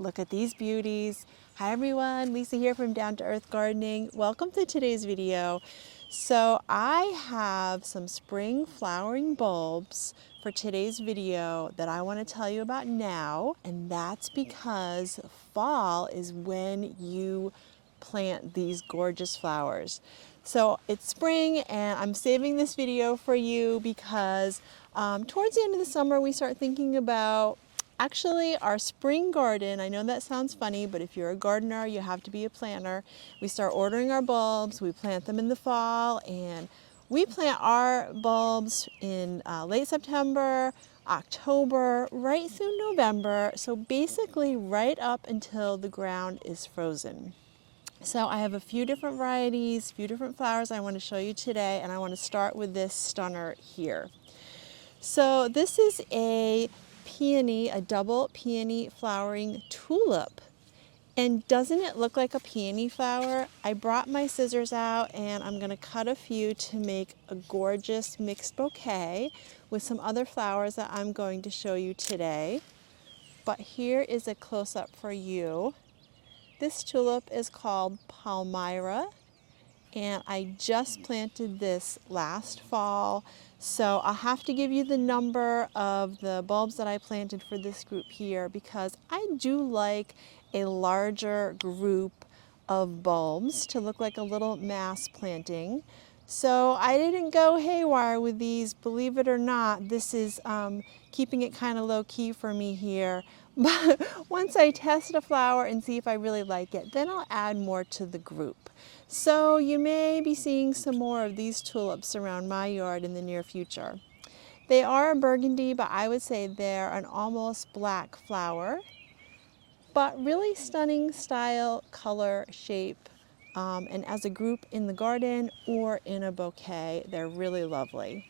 Look at these beauties. Hi everyone, Lisa here from Down to Earth Gardening. Welcome to today's video. So I have some spring flowering bulbs for today's video that I want to tell you about now, and that's because fall is when you plant these gorgeous flowers. So it's spring and I'm saving this video for you because towards the end of the summer we start thinking about actually our spring garden. I know that sounds funny, but if you're a gardener, you have to be a planter. We start ordering our bulbs, we plant them in the fall, and we plant our bulbs in late September, October, right through November, so basically right up until the ground is frozen. So I have a few different varieties, a few different flowers I want to show you today, and I want to start with this stunner here. So this is a peony, a double peony flowering tulip. And doesn't it look like a peony flower? I brought my scissors out and I'm going to cut a few to make a gorgeous mixed bouquet with some other flowers that I'm going to show you today. But here is a close-up for you. This tulip is called Palmyra, and I just planted this last fall. So I'll have to give you the number of the bulbs that I planted for this group here because I do like a larger group of bulbs to look like a little mass planting. So I didn't go haywire with these, believe it or not. This is keeping it kind of low key for me here. But once I test a flower and see if I really like it, then I'll add more to the group. So you may be seeing some more of these tulips around my yard in the near future. They are a burgundy, but I would say they're an almost black flower, but really stunning style, color, shape, and as a group in the garden or in a bouquet, they're really lovely.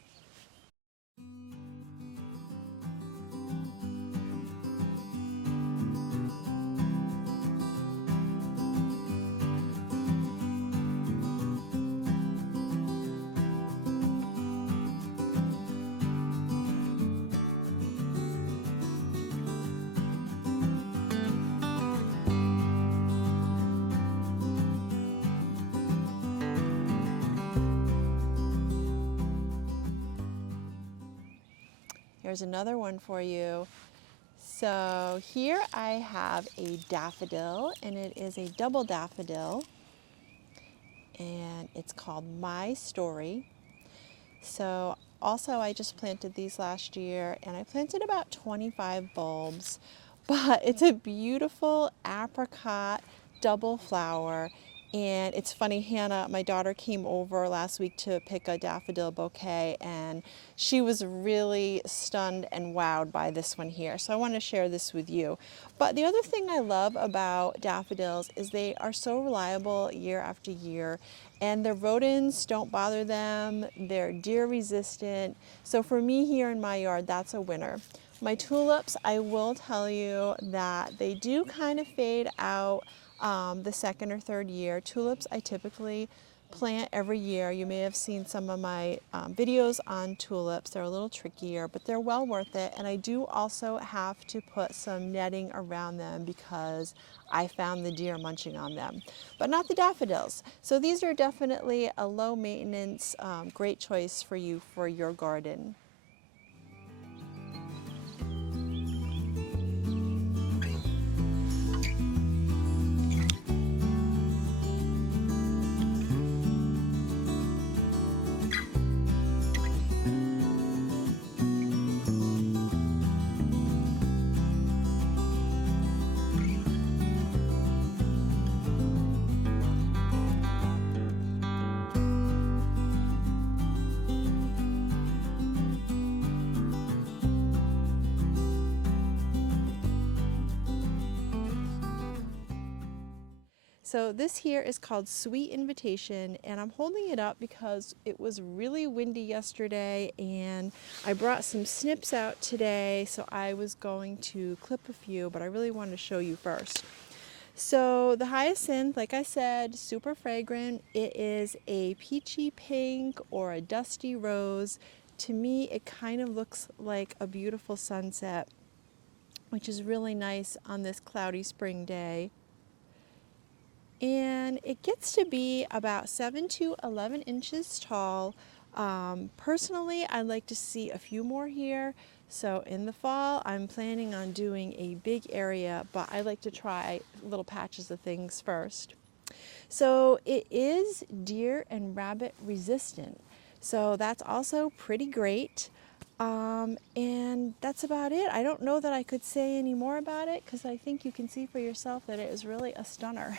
Here's another one for you. So here I have a daffodil, and it is a double daffodil, and it's called My Story. So also I just planted these last year, and I planted about 25 bulbs, but it's a beautiful apricot double flower. And it's funny, Hannah, my daughter, came over last week to pick a daffodil bouquet, and she was really stunned and wowed by this one here. So I want to share this with you. But the other thing I love about daffodils is they are so reliable year after year, and the rodents don't bother them. They're deer resistant. So for me here in my yard, that's a winner. My tulips, I will tell you that they do kind of fade out the second or third year. Tulips I typically plant every year. You may have seen some of my videos on tulips. They're a little trickier, but they're well worth it. And I do also have to put some netting around them because I found the deer munching on them, but not the daffodils. So these are definitely a low maintenance, great choice for you for your garden. So this here is called Sweet Invitation, and I'm holding it up because it was really windy yesterday and I brought some snips out today, so I was going to clip a few, but I really wanted to show you first. So the hyacinth, like I said, super fragrant. It is a peachy pink or a dusty rose. To me, it kind of looks like a beautiful sunset. which is really nice on this cloudy spring day. And it gets to be about 7 to 11 inches tall. Personally, I'd like to see a few more here. So in the fall, I'm planning on doing a big area, but I like to try little patches of things first. So it is deer and rabbit resistant. So that's also pretty great. And that's about it. I don't know that I could say any more about it because I think you can see for yourself that it is really a stunner.